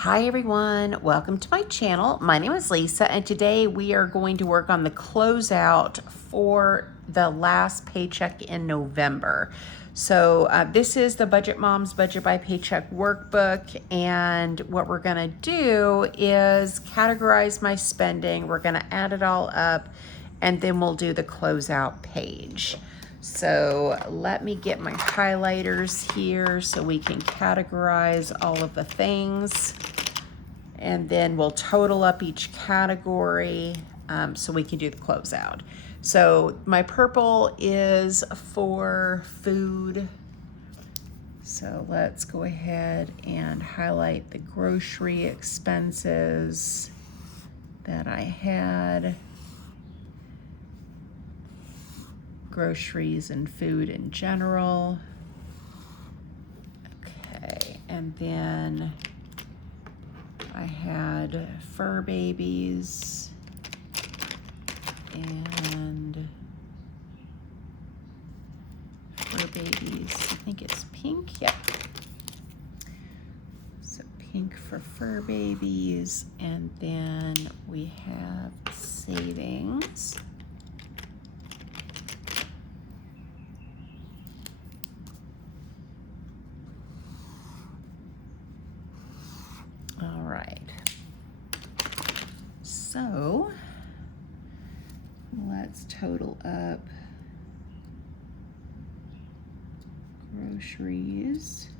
Hi everyone, welcome to my channel. My name is Lisa and today we are going to work on the closeout for the last paycheck in November. So this is the Budget Moms Budget by Paycheck workbook, and what we're gonna do is categorize my spending. We're gonna add it all up and then we'll do the closeout page. So let me get my highlighters here so we can categorize all of the things. And then we'll total up each category so we can do the closeout. So my purple is for food. So let's go ahead and highlight the grocery expenses that I had. Groceries and food in general. Okay, and then I had fur babies and I think it's pink, yeah. So pink for fur babies, and then we have savings. All right, so let's total up groceries,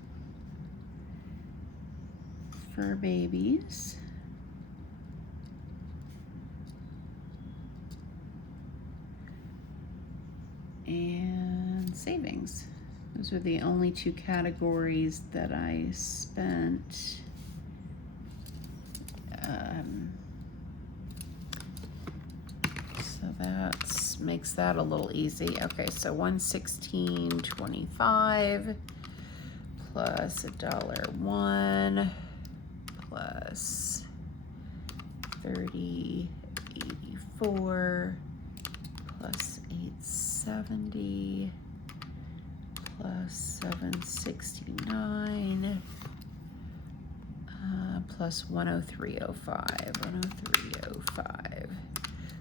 fur babies, and savings. Those are the only two categories that I spent. So that makes that a little easy. Okay, so $116.25 plus $1 plus $30.84 plus $870 plus $769 plus $103.05.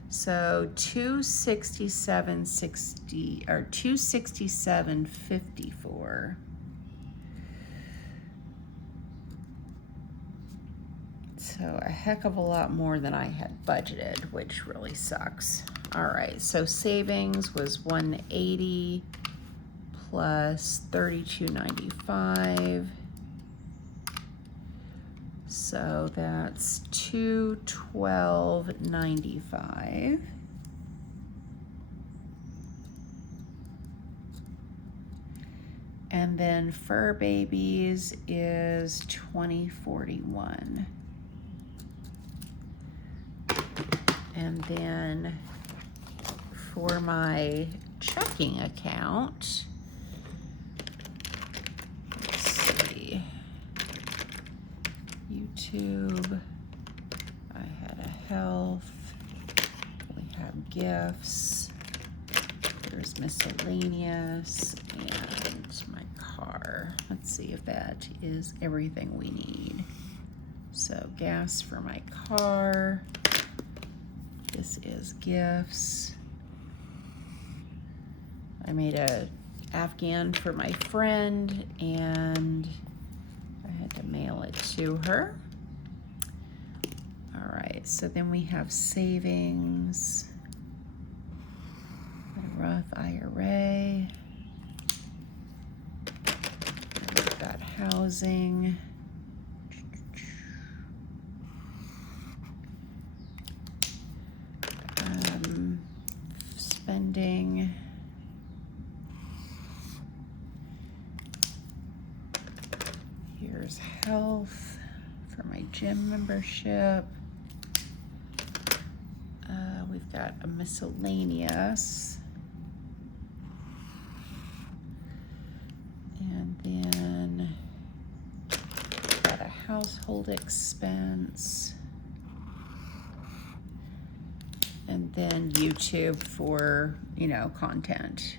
So $267.60 or $267.54. So a heck of a lot more than I had budgeted, which really sucks. All right, so savings was $180 plus $32.95. So that's $212.95. And then fur babies is $20.41. And then for my checking account, let's see, YouTube, I had a health, we have gifts, there's miscellaneous, and my car. Let's see if that is everything we need. So gas for my car, this is gifts. I made a Afghan for my friend and I had to mail it to her. All right, so then we have savings, a Roth IRA, we've got housing, spending, here's health for my gym membership. We've got a miscellaneous, and then we've got a household expense, and then YouTube for, you know, content,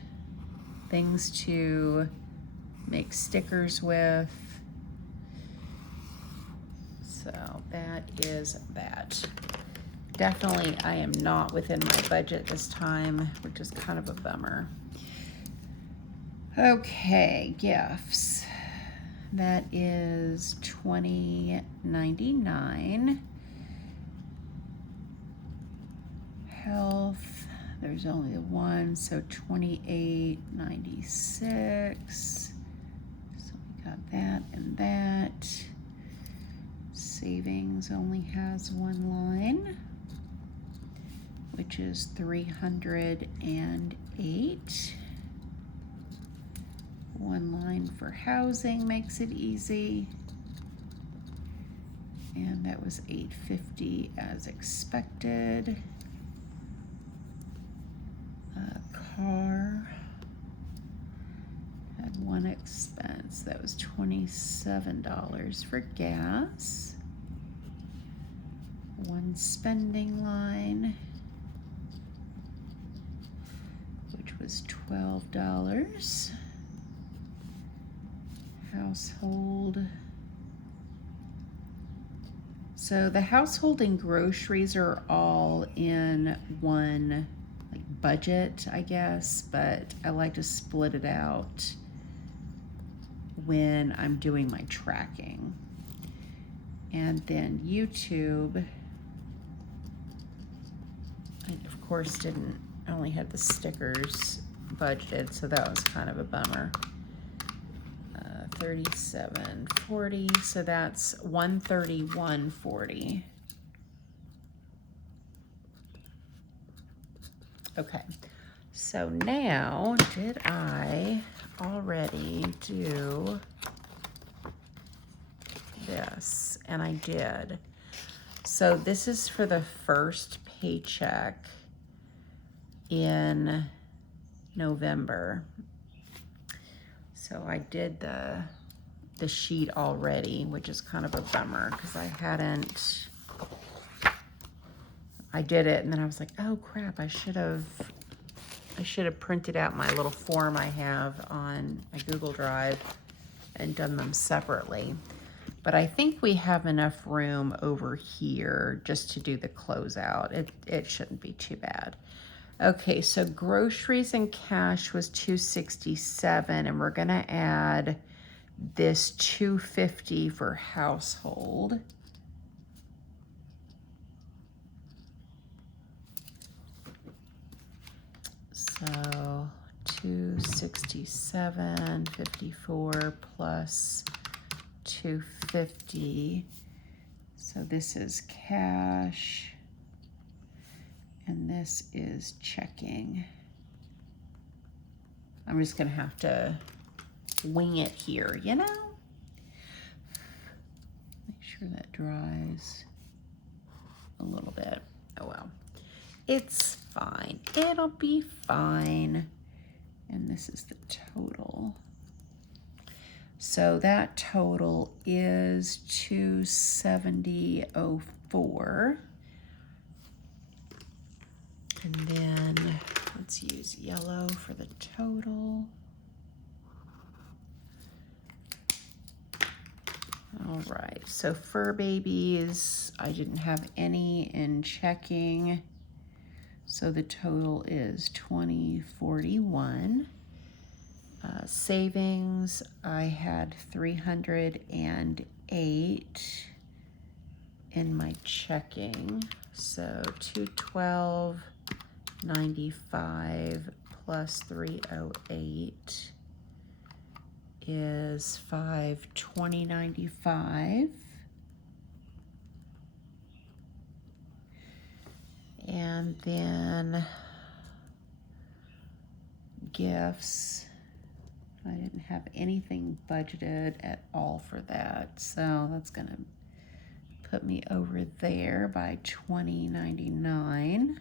things to make stickers with. So that is that. Definitely, I am not within my budget this time, which is kind of a bummer. Okay, gifts. That is $20.99. Health, there's only the one, so $28.96. So we got that and that. Savings only has one line, which is 308. One line for housing makes it easy. And that was $850 as expected. Car had one expense. That was $27 for gas. One spending line, which was $12. Household. So the household and groceries are all in one budget, I guess, but I like to split it out when I'm doing my tracking. And then YouTube, I of course I only had the stickers budgeted, so that was kind of a bummer. $37.40, so that's $131.40. Okay, so now, did I already do this? And I did. So this is for the first paycheck in November. So I did the sheet already, which is kind of a bummer because I did it and then I was like, oh crap, I should have printed out my little form I have on my Google Drive and done them separately. But I think we have enough room over here just to do the closeout. It shouldn't be too bad. Okay, so groceries and cash was $267, and we're gonna add this $250 for household. So $267.54 plus $250. So this is cash. And this is checking. I'm just gonna have to wing it here, you know? Make sure that dries a little bit. Oh well, it's fine. It'll be fine. And this is the total. So that total is $270.04. And then let's use yellow for the total. All right, so fur babies, I didn't have any in checking. So the total is $20.41. Savings, I had 308 in my checking. So 212.95 plus 308 is 520.95. And then gifts, I didn't have anything budgeted at all for that, so that's gonna put me over there by $20.99.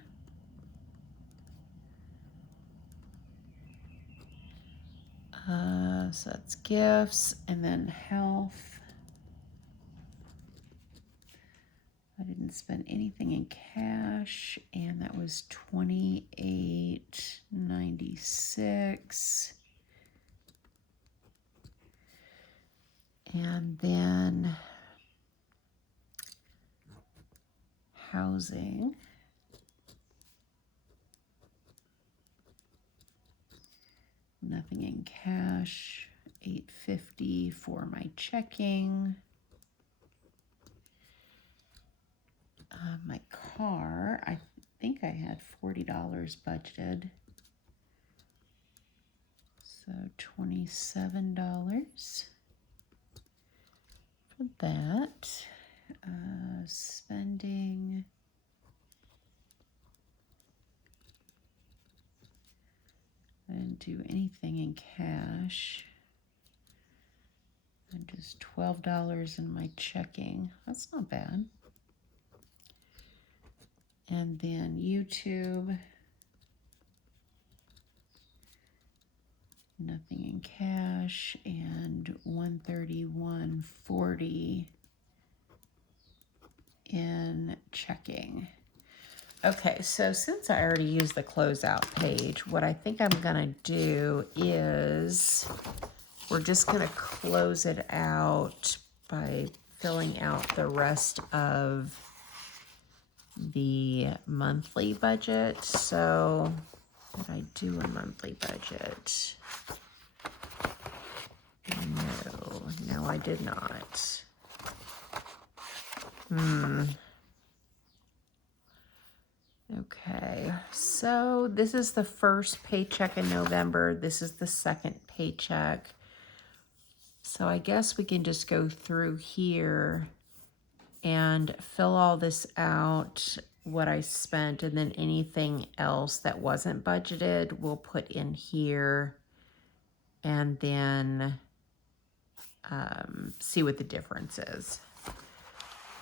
So that's gifts, and then health. I didn't spend anything in cash, and that was $28.96. And then housing. Nothing in cash. $8.50 for my checking. My car, I think I had $40 budgeted. So $27 for that. Spending. I didn't do anything in cash. And just $12 in my checking. That's not bad. And then YouTube. Nothing in cash. And $131.40 in checking. Okay, so since I already used the closeout page, what I think I'm gonna do is we're just gonna close it out by filling out the rest of the monthly budget. So did I do a monthly budget? No, I did not. Okay, so this is the first paycheck in November. This is the second paycheck. So I guess we can just go through here and fill all this out, what I spent, and then anything else that wasn't budgeted, we'll put in here and then see what the difference is.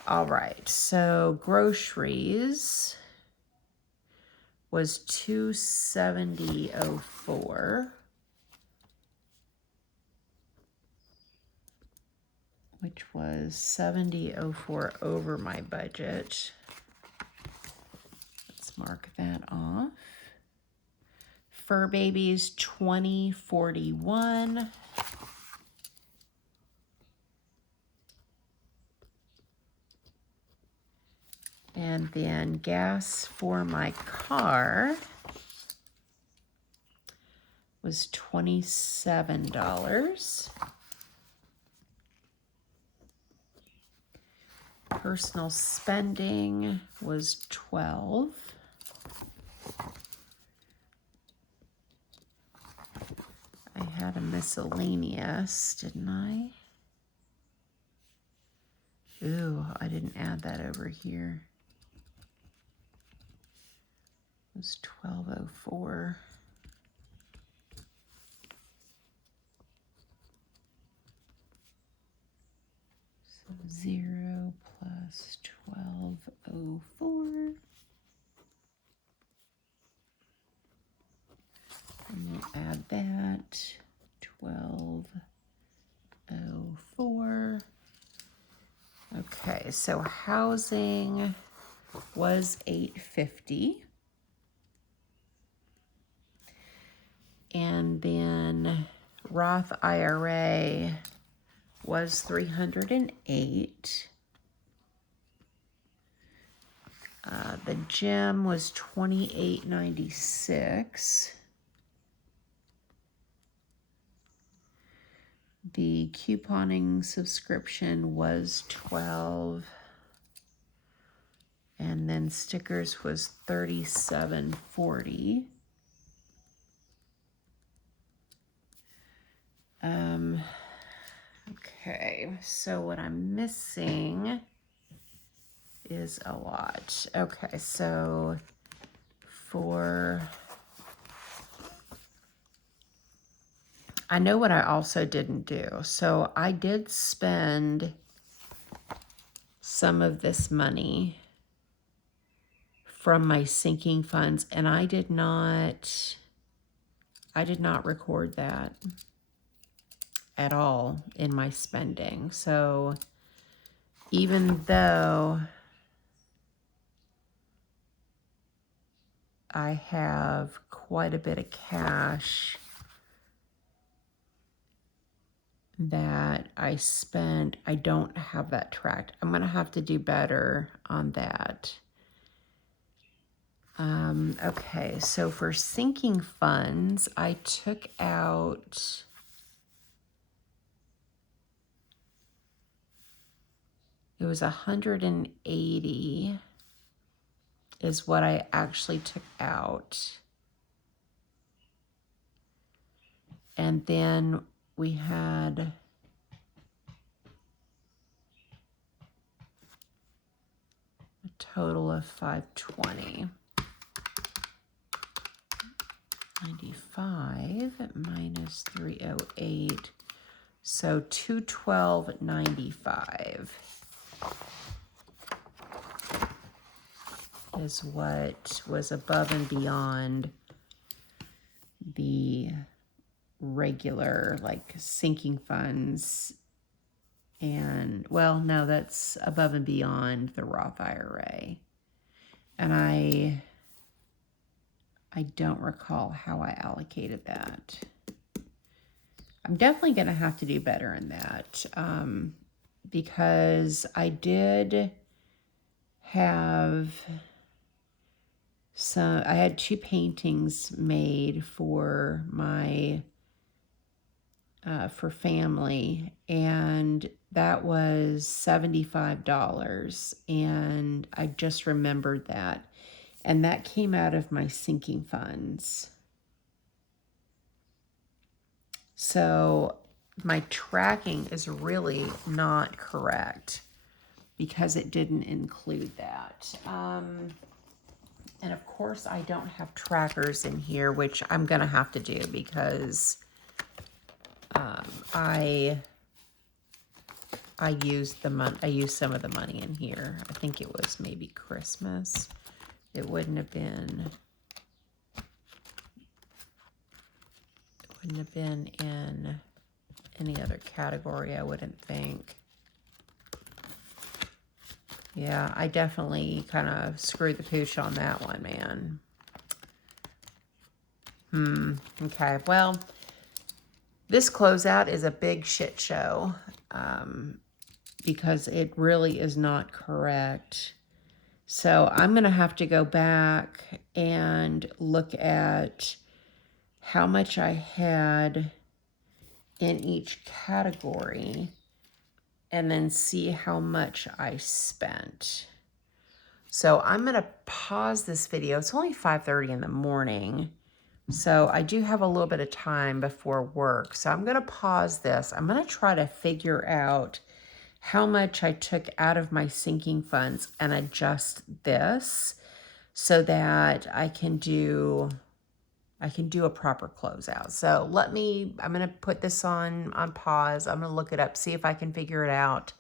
All right, so groceries was $270.04, which was $70.04 over my budget. Let's mark that off. Fur babies, $20.41. And then gas for my car was $27. Personal spending was $12. I had a miscellaneous, didn't I? Ooh, I didn't add that over here. It was $12.04. So 0 plus $12.04. And we'll add that, $12.04. Okay, so housing was $850. And then Roth IRA was $308. The gym was $28.96. The couponing subscription was $12. And then stickers was $37.40. Okay, so what I'm missing is a lot. Okay, so I know what I also didn't do. So I did spend some of this money from my sinking funds, and I did not record that at all in my spending. So even though I have quite a bit of cash that I spent, I don't have that tracked. I'm gonna have to do better on that. Okay, so for sinking funds, I took out, it was 180 is what I actually took out. And then we had a total of 520. 95 minus 308, so 212.95 is what was above and beyond the regular, like, sinking funds. And, well, no, that's above and beyond the Roth IRA. And I don't recall how I allocated that. I'm definitely going to have to do better in that, because I did have I had 2 paintings made for my, for family, and that was $75, and I just remembered that. And that came out of my sinking funds. So my tracking is really not correct because it didn't include that. And of course I don't have trackers in here, which I'm gonna have to do because I used the money. I used some of the money in here. I think it was maybe Christmas. It wouldn't have been. It wouldn't have been in any other category, I wouldn't think. Yeah, I definitely kind of screwed the pooch on that one, man. Okay, well, this closeout is a big shit show because it really is not correct. So I'm going to have to go back and look at how much I had in each category and then see how much I spent. So I'm going to pause this video. It's only 5:30 in the morning. So I do have a little bit of time before work. So I'm going to pause this. I'm going to try to figure out how much I took out of my sinking funds and adjust this so that I can do a proper closeout. So I'm going to put this on pause. I'm going to look it up, see if I can figure it out.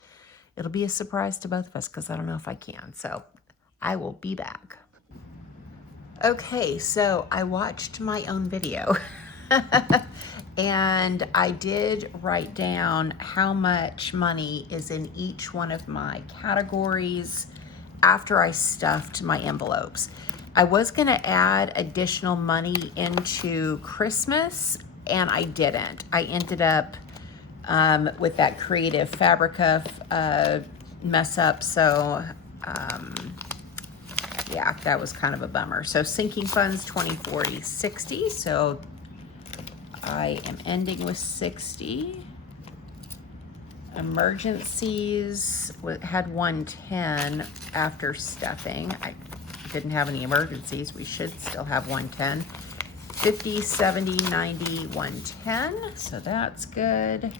It'll be a surprise to both of us because I don't know if I can. So I will be back. Okay, so I watched my own video and I did write down how much money is in each one of my categories after I stuffed my envelopes. I was going to add additional money into Christmas and I didn't. I ended up with that Creative Fabrica mess up, so yeah, that was kind of a bummer. So sinking funds, 20, 40, 60. So I am ending with 60. Emergencies had 110 after stuffing. I didn't have any emergencies. We should still have 110. 50, 70, 90, 110. So that's good.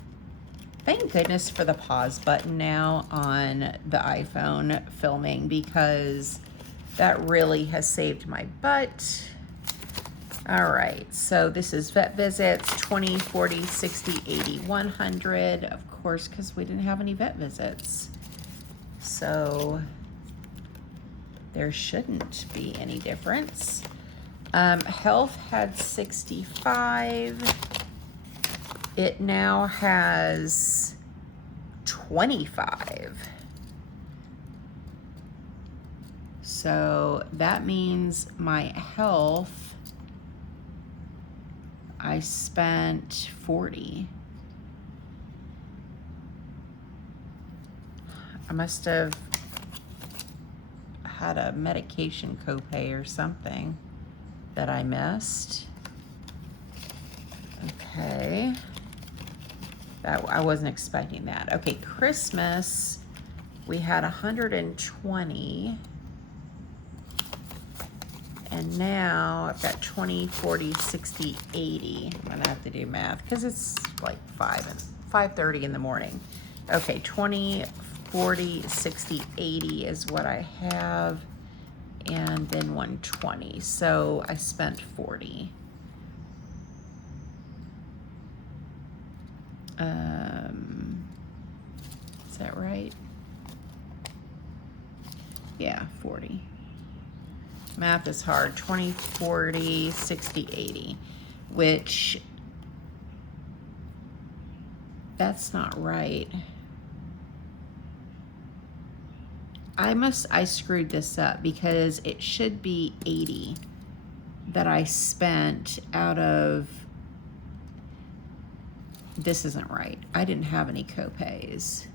Thank goodness for the pause button now on the iPhone filming because that really has saved my butt. All right, so this is vet visits, 20, 40, 60, 80, 100. Of course, because we didn't have any vet visits. So there shouldn't be any difference. Health had 65. It now has 25. So that means my health, I spent 40. I must have had a medication copay or something that I missed. Okay. I wasn't expecting that. Okay, Christmas, we had 120. And now I've got 20, 40, 60, 80. I'm gonna have to do math because it's like 5:30 in the morning. Okay, 20, 40, 60, 80 is what I have. And then 120. So I spent 40. Is that right? Yeah, 40. Math is hard. 20, 40, 60, 80, which that's not right. I screwed this up because it should be 80 that I spent out of, this isn't right. I didn't have any copays.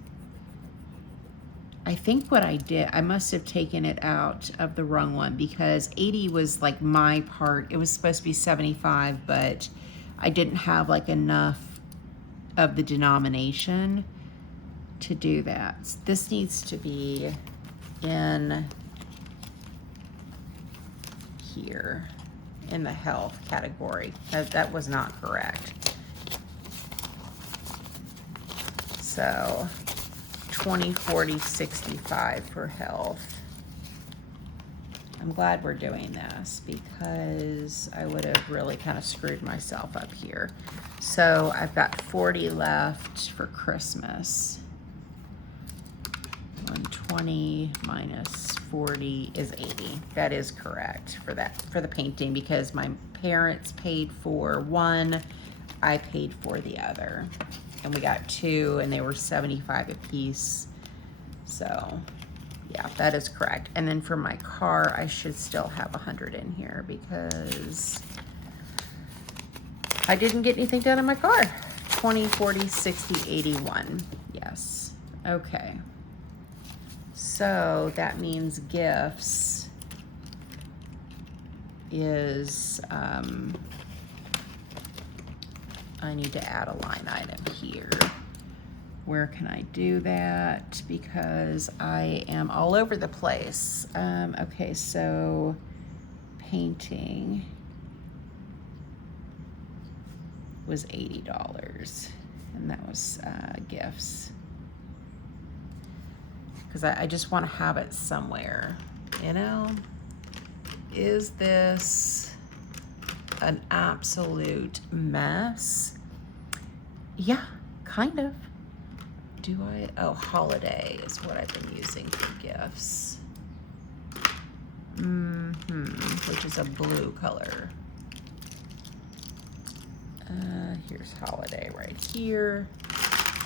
I think what I did, I must have taken it out of the wrong one because 80 was like my part. It was supposed to be 75, but I didn't have like enough of the denomination to do that. This needs to be in here in the health category. That was not correct. So 20, 40, 65 for health. I'm glad we're doing this because I would have really kind of screwed myself up here. So I've got 40 left for Christmas. 120 minus 40 is 80. That is correct for the painting because my parents paid for one, I paid for the other. And we got two and they were 75 a piece. So yeah, that is correct. And then for my car, I should still have 100 in here because I didn't get anything done in my car. 20, 40, 60, 81. Yes. Okay. So that means gifts is, I need to add a line item here. Where can I do that? Because I am all over the place. Okay, so painting was $80, and that was gifts. Because I just want to have it somewhere, you know? Is this an absolute mess? Yeah, kind of. Do I? Oh, holiday is what I've been using for gifts. Which is a blue color. Here's holiday right here.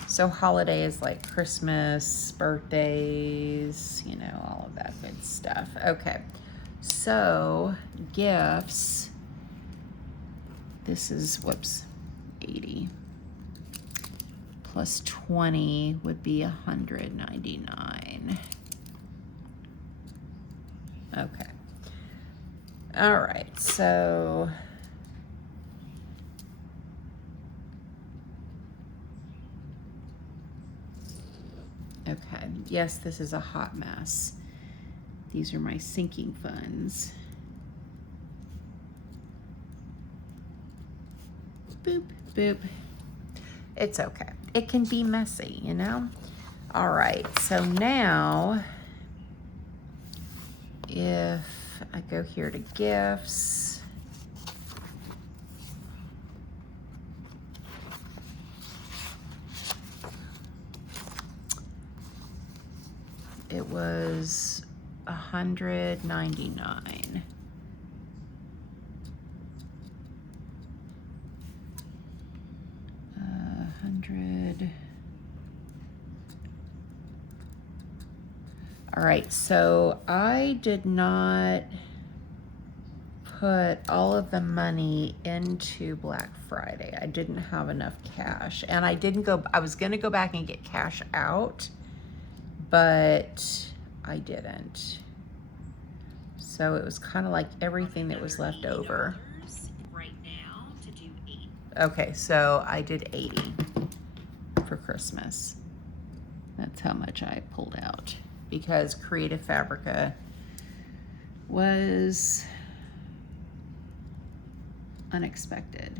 So holiday is like Christmas, birthdays, you know, all of that good stuff. Okay, so gifts, this is, whoops, 80. Plus 20 would be 199. Okay. All right, so okay, yes, this is a hot mess. These are my sinking funds. Boop, boop. It's okay. It can be messy, you know? All right, so now if I go here to gifts, it was 199. All right, so I did not put all of the money into Black Friday. I didn't have enough cash, and I was gonna go back and get cash out, but I didn't. So it was kind of like everything that was left over. Right now to do 8. Okay, so I did 80 for Christmas. That's how much I pulled out because Creative Fabrica was unexpected.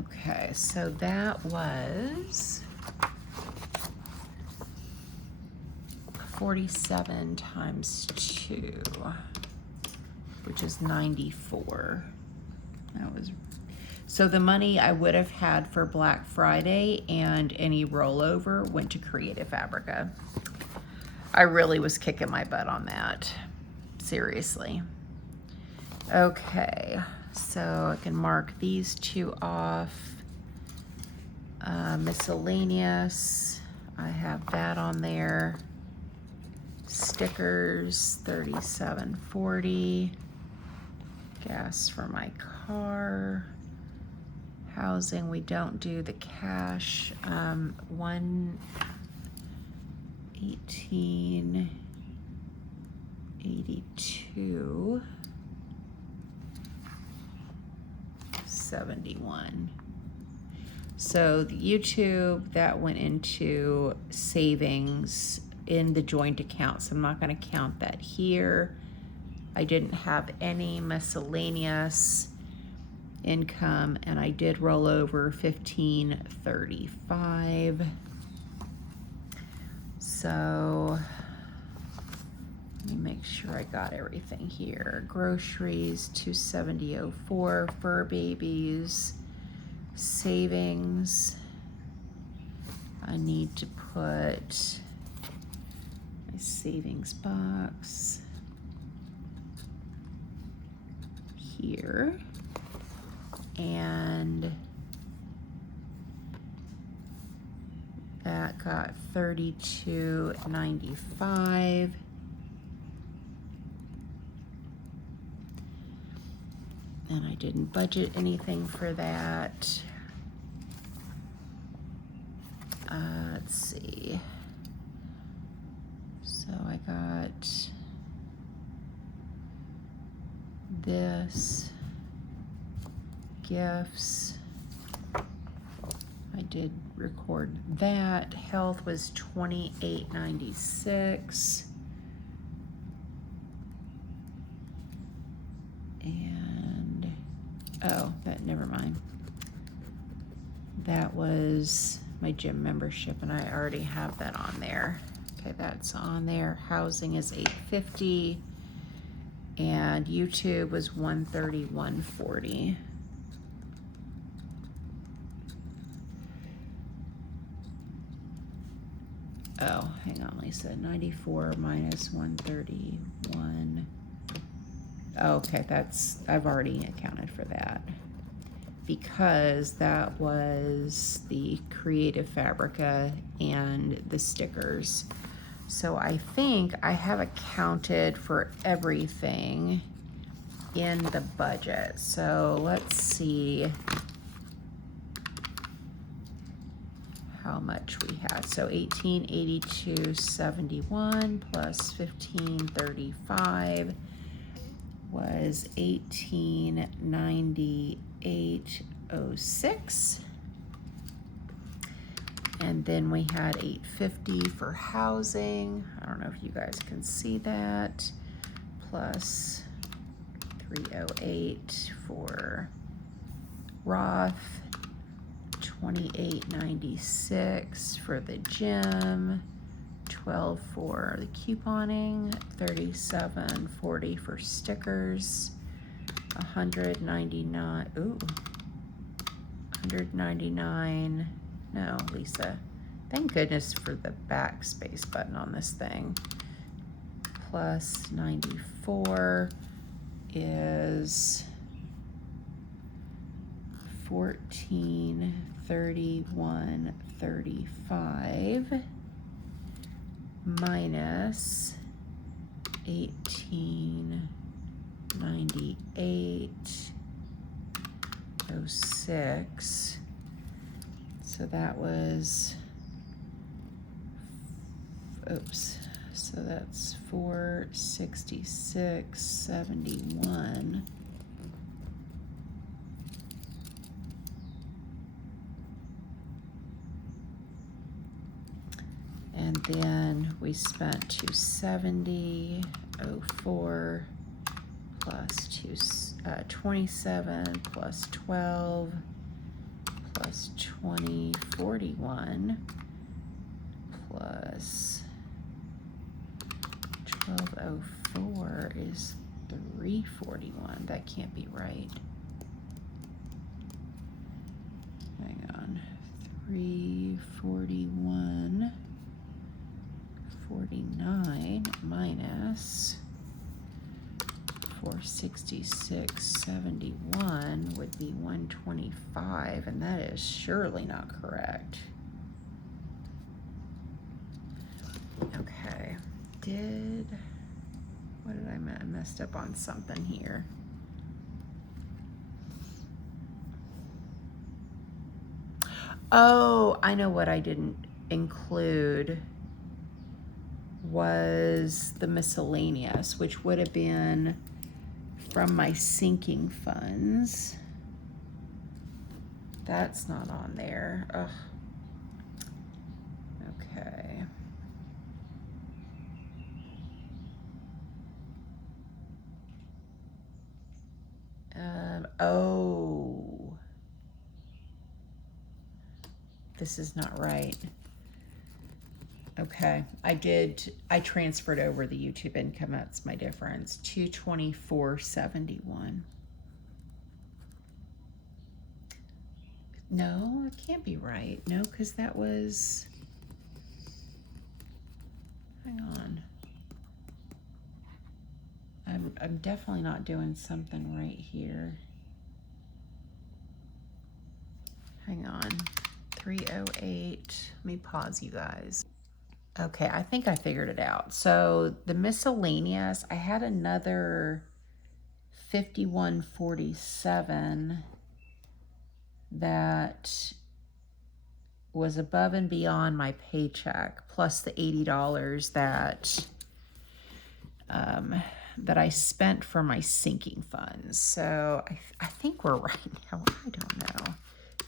Okay, so that was 47 times 2, which is 94. That was so the money I would have had for Black Friday and any rollover went to Creative Fabrica. I really was kicking my butt on that. Seriously. Okay, so I can mark these two off. Miscellaneous, I have that on there. Stickers, $37.40. Gas for my car. Housing, we don't do the cash. $118.82. 71. So the YouTube, that went into savings in the joint account, so I'm not going to count that here. I didn't have any miscellaneous income, and I did roll over $15.35. So let me make sure I got everything here. Groceries, $270.04. Fur babies. Savings, I need to put my savings box here, and that got $32.95. And I didn't budget anything for that. Let's see. So I got this, gifts. I did record that. Health was $28.96. And oh, that never mind. That was my gym membership, and I already have that on there. Okay, that's on there. Housing is $850, and YouTube was $131.40. Oh, hang on, Lisa. 94 minus 131. Okay, that's, I've already accounted for that because that was the Creative Fabrica and the stickers. So I think I have accounted for everything in the budget. So let's see how much we had. So 1882.71 plus 1535 was 1898.06. And then we had $850 for housing. I don't know if you guys can see that. Plus 308 for Roth. 28.96 for the gym. 12 for the couponing. 37.40 for stickers. 199. Ooh. 199. No, Lisa. Thank goodness for the backspace button on this thing. Plus 94 is 1431.35 minus 1898.06. So that was, oops, So that's 466.71. And then we spent 270.04 plus 27 plus 12 plus 20.41 plus 12.04 is 3.41. That can't be right. Hang on. 341.49 minus 466.71 would be 125, and that is surely not correct. Okay, what did I messed up on something here? Oh, I know what I didn't include was the miscellaneous, which would have been from my sinking funds. That's not on there. Ugh. Okay. Oh. This is not right. Okay, I transferred over the YouTube income. That's my difference. 224.71. No, it can't be right. No, because that was, hang on. I'm definitely not doing something right here. Hang on. 308. Let me pause you guys. Okay, I think I figured it out. So the miscellaneous, I had another 51.47 that was above and beyond my paycheck, plus the $80 that that I spent for my sinking funds. So I think we're right now. I don't know.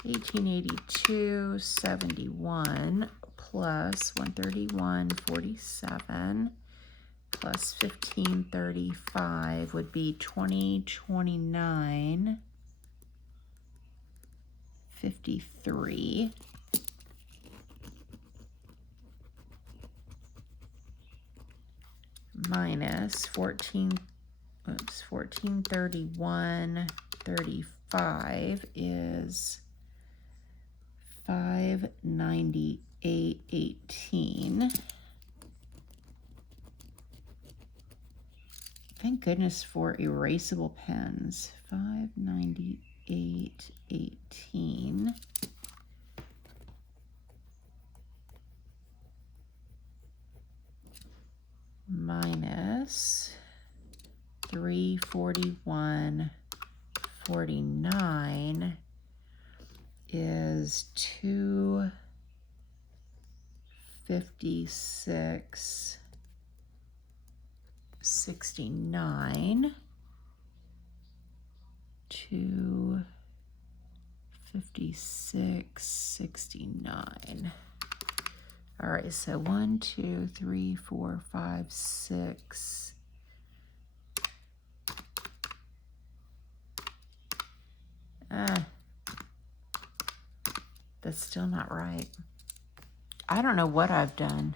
1882.71 plus 131.47 plus 1535 would be 2029.53 minus 1431.35 is 598.18. Thank goodness for erasable pens. 598.18 minus 341.49 is 256.69. 256.69. All right, so 1, 2, 3, 4, 5, 6. That's still not right. I don't know what I've done.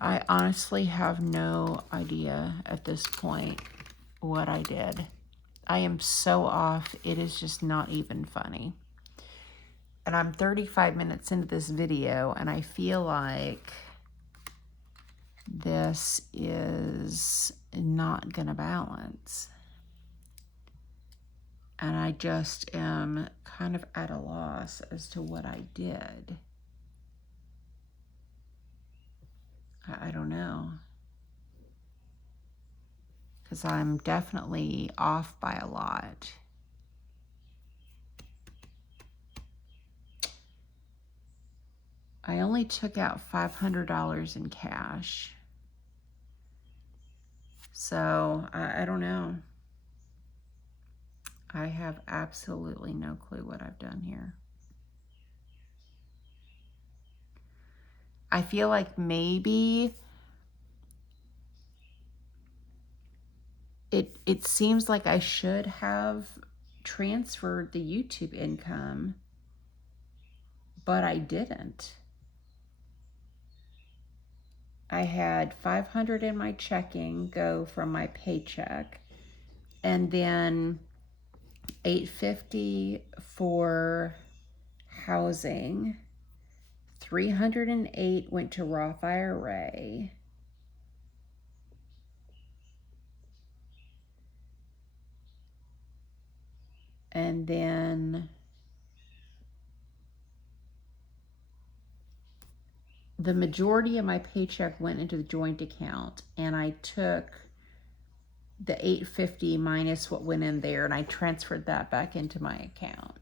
I honestly have no idea at this point what I did. I am so off, it is just not even funny. And I'm 35 minutes into this video, and I feel like this is not gonna balance. And I just am kind of at a loss as to what I did. I don't know. Because I'm definitely off by a lot. I only took out $500 in cash. So I don't know. I have absolutely no clue what I've done here. I feel like maybe it seems like I should have transferred the YouTube income, but I didn't. I had 500 in my checking go from my paycheck, and then 850 for housing. 308 went to Roth IRA. And then the majority of my paycheck went into the joint account, and I took the 850 minus what went in there, and I transferred that back into my account.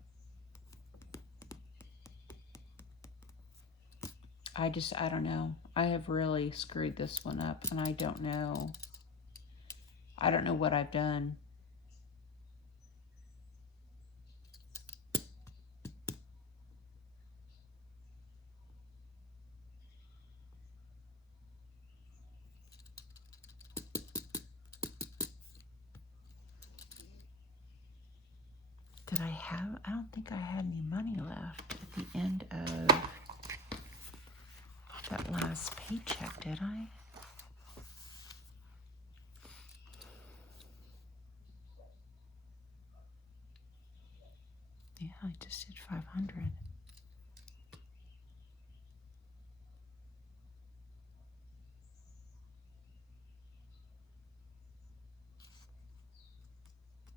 I don't know. I have really screwed this one up, and I don't know what I've done. I don't think I had any money left at the end of that last paycheck, did I? Yeah, I just did 500.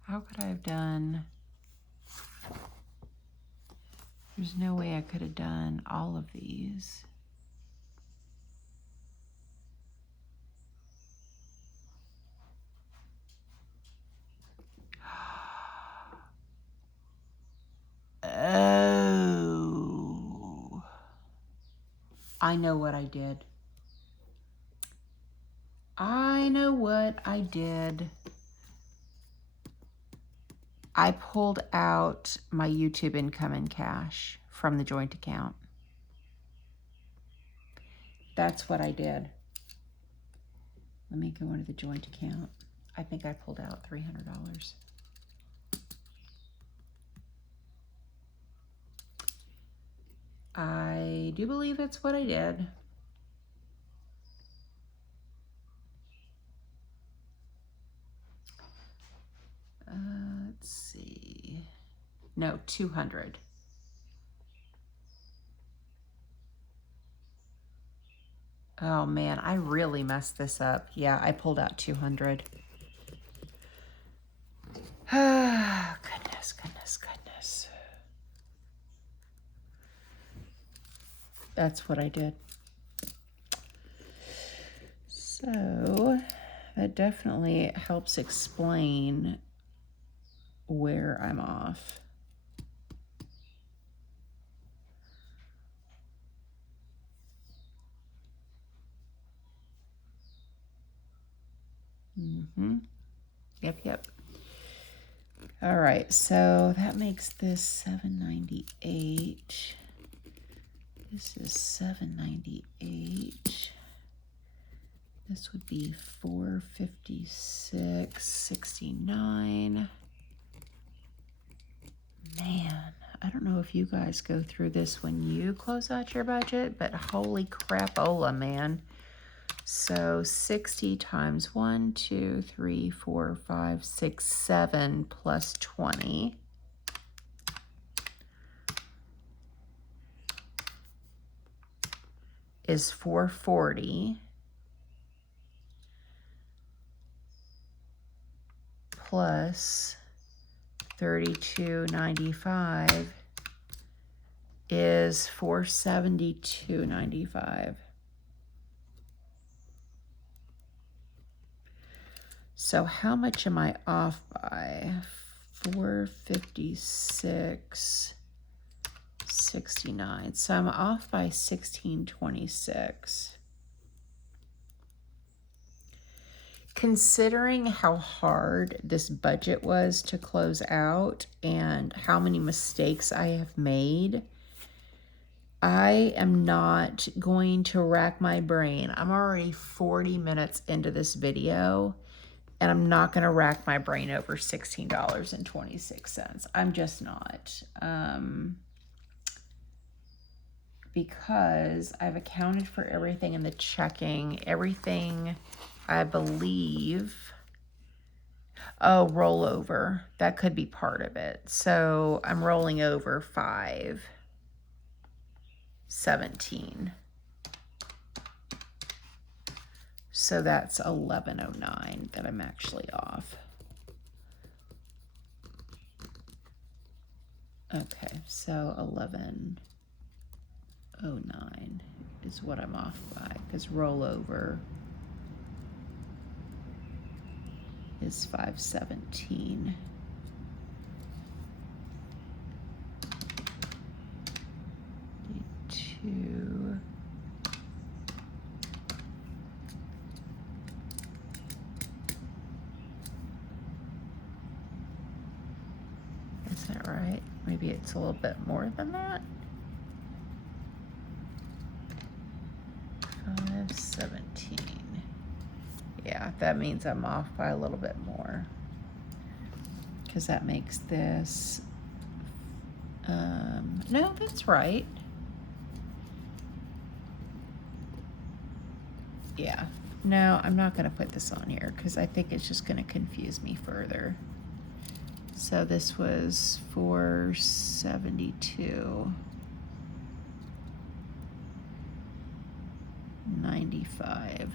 How could I have done? There's no way I could have done all of these. Oh, I know what I did. I know what I did. I pulled out my YouTube income in cash from the joint account. That's what I did. Let me go into the joint account. I think I pulled out $300. I do believe that's what I did. Let's see. No, 200. Oh man, I really messed this up. Yeah, I pulled out 200. Ah, goodness. That's what I did. So that definitely helps explain where I'm off. Yep. All right, so that makes this 798. This is 798. This would be 456.69. Man, I don't know if you guys go through this when you close out your budget, but holy crapola, man. So 60 times 1, 2, 3, 4, 5, 6, 7 plus 20 is 440 plus 32.95 is 472.95. So how much am I off by? 456.69 $69. So I'm off by $16.26. Considering how hard this budget was to close out and how many mistakes I have made, I am not going to rack my brain. I'm already 40 minutes into this video, and I'm not going to rack my brain over $16.26. I'm just not. Because I've accounted for everything in the checking, everything, I believe. Oh, rollover. That could be part of it. So I'm rolling over $5.17. So that's $11.09 that I'm actually off. Okay, so $11.09 is what I'm off by, because rollover is $5.17. D2. Is that right? Maybe it's a little bit more than that. 5.17. Yeah, that means I'm off by a little bit more, because that makes this, no, that's right. Yeah, no, I'm not going to put this on here because I think it's just going to confuse me further. So this was 472.95.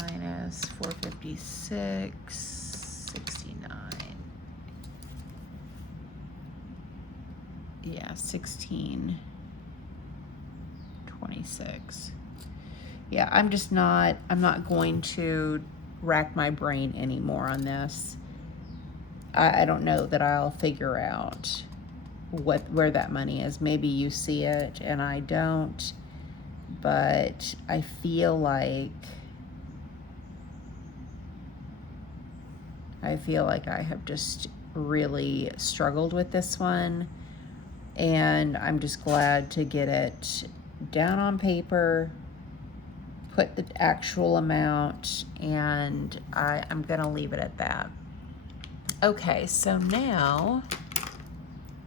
Minus 456.69. Yeah, 16.26. Yeah, I'm not going to rack my brain anymore on this. I don't know that I'll figure out where that money is. Maybe you see it and I don't, but I feel like I have just really struggled with this one, and I'm just glad to get it down on paper, put the actual amount, and I'm gonna leave it at that. Okay, so now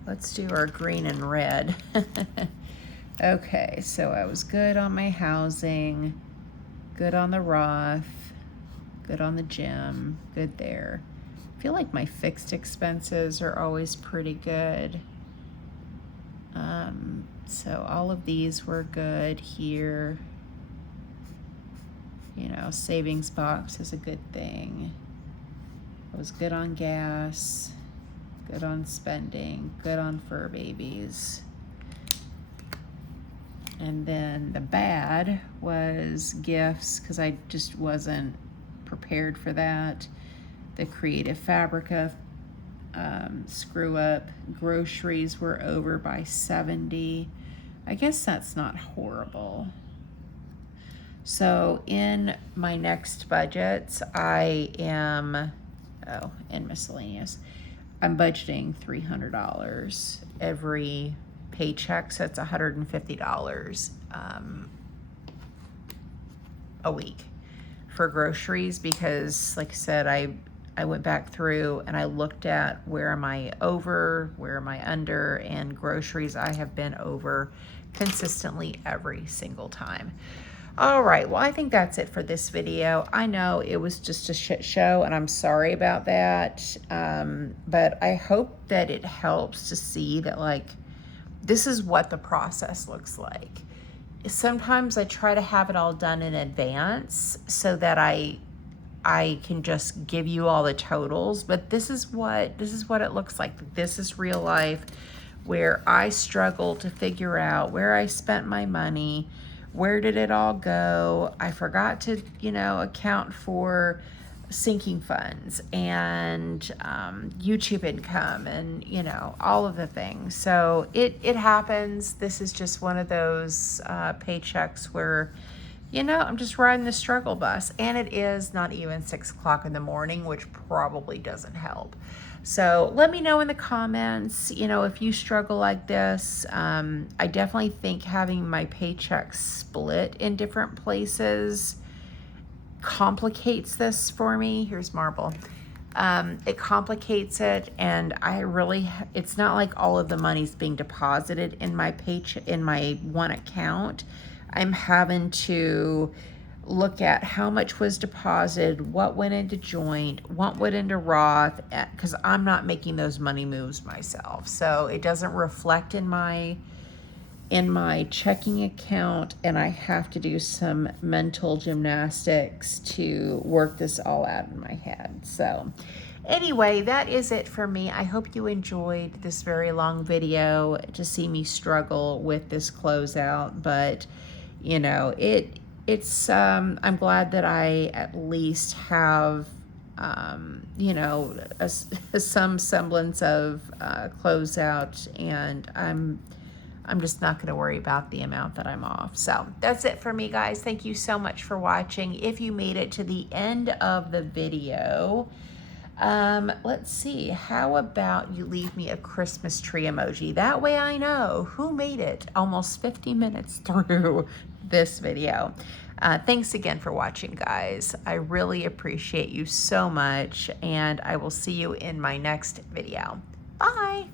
let's do our green and red. Okay, so I was good on my housing, good on the Roth, good on the gym, good there. I feel like my fixed expenses are always pretty good. So all of these were good here. You know, savings box is a good thing. I was good on gas, good on spending, good on fur babies. And then the bad was gifts, because I just wasn't prepared for that. The Creative Fabrica screw up. Groceries were over by 70. I guess that's not horrible. So in my next budgets, I am, in miscellaneous, I'm budgeting $300 every paycheck, so it's $150 a week for groceries, because like I said, I went back through and I looked at where am I over, where am I under, and groceries I have been over consistently every single time. All right, well, I think that's it for this video. I know it was just a shit show, and I'm sorry about that, but I hope that it helps to see that, like, this is what the process looks like. Sometimes I try to have it all done in advance so that I can just give you all the totals, but this is what it looks like. This is real life, where I struggle to figure out where I spent my money, where did it all go. I forgot to, account for sinking funds and YouTube income and, all of the things. So it happens. This is just one of those paychecks where, I'm just riding the struggle bus, and it is not even 6 o'clock in the morning, which probably doesn't help. So let me know in the comments, if you struggle like this. I definitely think having my paychecks split in different places complicates this for me. Here's Marble. It complicates it, and it's not like all of the money's being deposited in my in my one account. I'm having to look at how much was deposited, what went into joint, what went into Roth, because I'm not making those money moves myself. So it doesn't reflect in my checking account, and I have to do some mental gymnastics to work this all out in my head. So anyway, that is it for me. I hope you enjoyed this very long video to see me struggle with this closeout, but it's I'm glad that I at least have some semblance of closeout, and I'm just not going to worry about the amount that I'm off. So that's it for me, guys. Thank you so much for watching. If you made it to the end of the video, let's see, how about you leave me a Christmas tree emoji? That way I know who made it almost 50 minutes through this video. Thanks again for watching, guys. I really appreciate you so much, and I will see you in my next video. Bye.